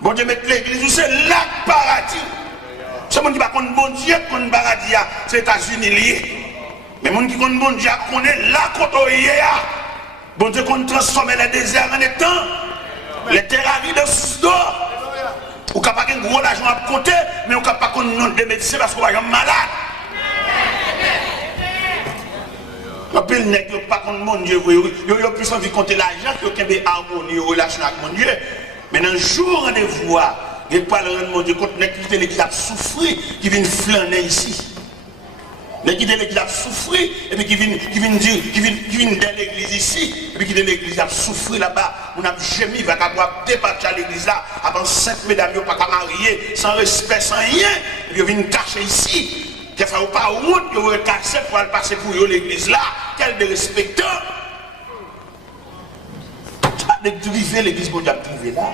Bon Dieu met l'église, c'est là le paradis. Ce monde qui va connaître bon Dieu, connaît paradis, c'est les États-Unis liés. Mais les gens qui connaissent bon Dieu, connaît là côté. Bon Dieu, qu'on transforme les déserts en étang, les terres arides en source d'eau. Ou capable de gros l'argent à compter, mais on capable de non de médecin parce qu'on est malade. La pile n'est pas contre mon Dieu, il y a plus envie de compter l'argent que de harmonie, relation avec mon Dieu. Mais dans le jour rendez-vous, il n'y a pas le mon Dieu, quand on a quitté l'église à souffrir, qui vient flâner ici. Mais qui l'église a souffert, et puis qui vient dire, qui vient dans l'église ici, et puis qui dans l'église a souffert là-bas, on a gémi, il va pouvoir débattre à l'église là, avant 5 mesdames, il ne pas marier, sans respect, sans rien, et puis il vient cacher ici, qu'il ne faut pas route, il va cacher pour aller passer pour l'église là, quel de respectant. Dès que tu arrives, l'église, bon Dieu, privé là.